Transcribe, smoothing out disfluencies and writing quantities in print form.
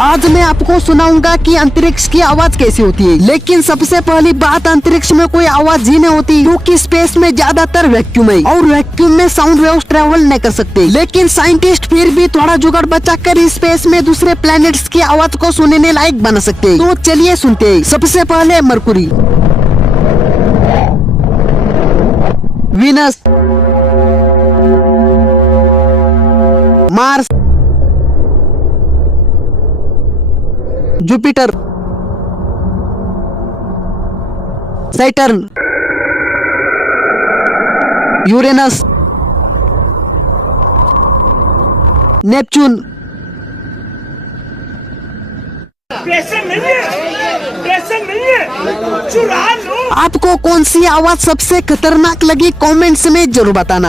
आज मैं आपको सुनाऊंगा कि अंतरिक्ष की आवाज कैसी होती है। लेकिन सबसे पहली बात, अंतरिक्ष में कोई आवाज ही नहीं होती, क्योंकि स्पेस में ज्यादातर वैक्यूम है और वैक्यूम में साउंड वेव्स ट्रेवल नहीं कर सकते। लेकिन साइंटिस्ट फिर भी थोड़ा जुगाड़ बचाकर स्पेस में दूसरे प्लैनेट्स की आवाज को सुनने लायक बना सकते। तो चलिए सुनते हैं। सबसे पहले Mercury, Venus, Mars, Jupiter, Saturn, Uranus, Neptune. Pressure नहीं है, चुरा लो। आपको कौन सी आवाज सबसे खतरनाक लगी कमेंट्स में जरूर बताना।